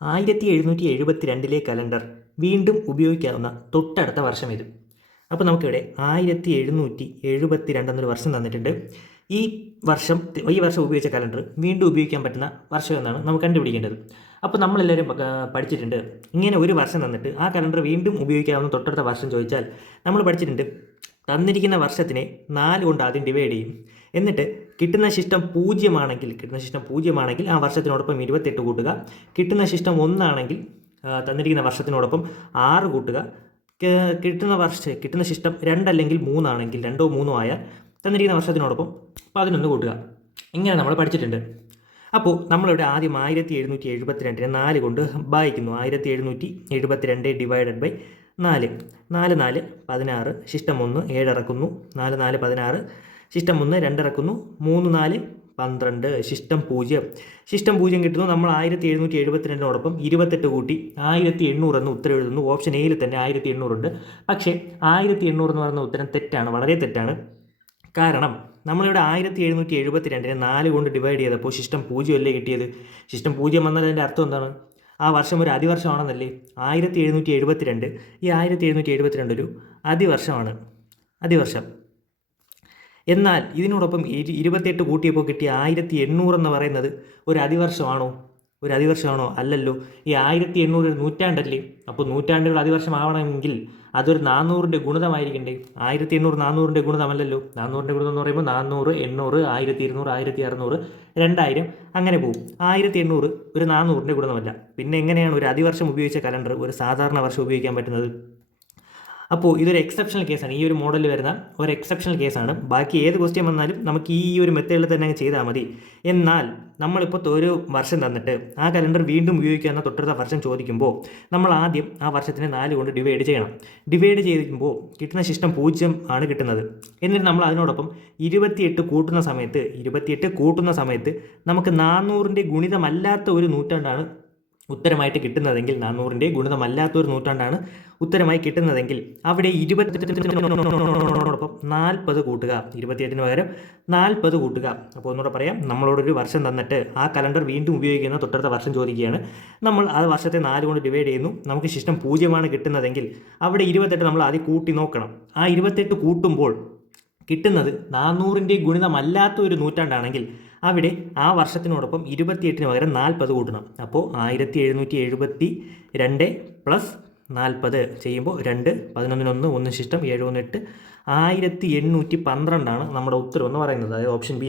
1772 calendar വീണ്ടും ഉപയോഗിക്കാവുന്ന തൊട്ടടുത്ത വർഷം ഇത്. അപ്പോൾ നമുക്കിവിടെ 1772 എന്നൊരു വർഷം തന്നിട്ടുണ്ട്. ഈ വർഷം ഉപയോഗിച്ച കലണ്ടർ വീണ്ടും ഉപയോഗിക്കാൻ പറ്റുന്ന വർഷം എന്നാണ് നമുക്ക് കണ്ടുപിടിക്കേണ്ടത്. അപ്പോൾ നമ്മളെല്ലാവരും പഠിച്ചിട്ടുണ്ട്, ഇങ്ങനെ ഒരു വർഷം തന്നിട്ട് ആ കലണ്ടർ വീണ്ടും ഉപയോഗിക്കാവുന്ന തൊട്ടടുത്ത വർഷം ചോദിച്ചാൽ നമ്മൾ പഠിച്ചിട്ടുണ്ട്, തന്നിരിക്കുന്ന വർഷത്തിനെ 4 കൊണ്ട് ആദ്യം ഡിവൈഡ് ചെയ്യും. എന്നിട്ട് കിട്ടുന്ന ശിഷ്ടം 0 ആണെങ്കിൽ ആ വർഷത്തിനോടൊപ്പം 28 കൂട്ടുക. കിട്ടുന്ന ശിഷ്ടം 1 ആണെങ്കിൽ തന്നിരിക്കുന്ന വർഷത്തിനോടൊപ്പം 6 കൂട്ടുക. കിട്ടുന്ന ശിഷ്ടം 2 അല്ലെങ്കിൽ 3 ആണെങ്കിൽ 2 3 ആയാൽ തന്നിരിക്കുന്ന വർഷത്തിനോടൊപ്പം 11 കൂട്ടുക. ഇങ്ങനെ നമ്മൾ പഠിച്ചിട്ടുണ്ട്. അപ്പോൾ നമ്മളിവിടെ ആദ്യം 1772 4 കൊണ്ട് ഭാഗിക്കുന്നു. 1772 ഡിവൈഡഡ് ബൈ 4. 4 4 16, ശിഷ്ടം 1 7 ഇറക്കുന്നു. 4 4 16, ശിഷ്ടം 1 2 ഇറക്കുന്നു. 3 4 12, ശിഷ്ടം 0. ശിഷ്ടം 0 കിട്ടുന്നു. നമ്മൾ 1772 28 കൂട്ടി 1800 എന്ന് ഉത്തരം എഴുതുന്നു. ഓപ്ഷൻ എയിൽ തന്നെ 1800 ഉണ്ട്. പക്ഷേ 1800 എന്ന് പറയുന്ന ഉത്തരം തെറ്റാണ്, വളരെ തെറ്റാണ്. കാരണം നമ്മളിവിടെ 1772 4 കൊണ്ട് ഡിവൈഡ് ചെയ്തപ്പോൾ ശിഷ്ടം 0 അല്ലേ കിട്ടിയത്. ശിഷ്ടം 0 വന്നാൽ അതിൻ്റെ അർത്ഥം എന്താണ്? ആ വർഷം ഒരു അതിവർഷമാണെന്നല്ലേ. 1772 ഈ 1772 ഒരു അതിവർഷമാണ്, അതിവർഷം. എന്നാൽ ഇതിനോടൊപ്പം 28 കൂട്ടിയപ്പോൾ കിട്ടിയ 1800 എന്ന് പറയുന്നത് ഒരു അതിവർഷമാണോ? അല്ലല്ലോ. ഈ 1800 നൂറ്റാണ്ടല്ലേ. അപ്പോൾ നൂറ്റാണ്ടുകൾ അതിവർഷമാവണമെങ്കിൽ അതൊരു 400ൻ്റെ ഗുണിതമായിരിക്കണ്ടേ. 1800 400ൻ്റെ ഗുണിതമല്ലല്ലോ. 400ൻ്റെ ഗുണിതം എന്ന് പറയുമ്പോൾ 400 800 1200 1600 2000 അങ്ങനെ പോകും. 1800 ഒരു 400ൻ്റെ ഗുണിതമല്ല. പിന്നെ എങ്ങനെയാണ് ഒരു അതിവർഷം ഉപയോഗിച്ച കലണ്ടർ ഒരു സാധാരണ വർഷം ഉപയോഗിക്കാൻ പറ്റുന്നത്? അപ്പോൾ ഇതൊരു എക്സെപ്ഷണൽ കേസാണ്. ഈ ഒരു മോഡലിൽ വരുന്ന ഒരു എക്സെപ്ഷണൽ കേസാണ്. ബാക്കി ഏത് ക്വസ്റ്റ്യൻ വന്നാലും നമുക്ക് ഈ ഒരു മെത്തേഡിൽ തന്നെ ചെയ്താൽ മതി. എന്നാൽ നമ്മളിപ്പോൾ ഒരു വർഷം തന്നിട്ട് ആ കലണ്ടർ വീണ്ടും ഉപയോഗിക്കാവുന്ന തൊട്ടടുത്ത വർഷം ചോദിക്കുമ്പോൾ നമ്മൾ ആദ്യം ആ വർഷത്തിനെ 4 കൊണ്ട് ഡിവൈഡ് ചെയ്യണം. ഡിവൈഡ് ചെയ്യുമ്പോൾ കിട്ടുന്ന ശിഷ്ടം 0 ആണ് കിട്ടുന്നത്. എന്നിട്ട് നമ്മൾ അതിനോടൊപ്പം 28 കൂട്ടുന്ന സമയത്ത് നമുക്ക് 400ൻ്റെ ഗുണിതമല്ലാത്ത ഒരു നൂറ്റാണ്ടാണ് ഉത്തരമായിട്ട് കിട്ടുന്നതെങ്കിൽ, 400ൻ്റെ ഗുണിതമല്ലാത്തൊരു നൂറ്റാണ്ടാണ് ഉത്തരമായി കിട്ടുന്നതെങ്കിൽ അവിടെ 28നോടൊപ്പം 40 കൂട്ടുക. 28 പകരം 40 കൂട്ടുക. അപ്പോൾ ഒന്നുകൂടെ പറയാം, നമ്മളോടൊരു വർഷം തന്നിട്ട് ആ കലണ്ടർ വീണ്ടും ഉപയോഗിക്കുന്ന തൊട്ടടുത്ത വർഷം ചോദിക്കുകയാണ്. നമ്മൾ ആ വർഷത്തെ 4 കൊണ്ട് ഡിവൈഡ് ചെയ്യുന്നു. നമുക്ക് ശിഷ്ടം 0 കിട്ടുന്നതെങ്കിൽ അവിടെ 28 നമ്മൾ ആദ്യം കൂട്ടി നോക്കണം. ആ 28 കൂട്ടുമ്പോൾ കിട്ടുന്നത് 400ൻ്റെ ഗുണിതമല്ലാത്ത ഒരു നൂറ്റാണ്ടാണെങ്കിൽ അവിടെ ആ വർഷത്തിനോടൊപ്പം 28 പകരം 40 കൂട്ടണം. അപ്പോൾ 1772 പ്ലസ് 40 ചെയ്യുമ്പോൾ 2 11 1 1 ശിഷ്ടം 7 1 8 1812 നമ്മുടെ ഉത്തരം എന്ന് പറയുന്നത്. അതായത് ഓപ്ഷൻ ബി.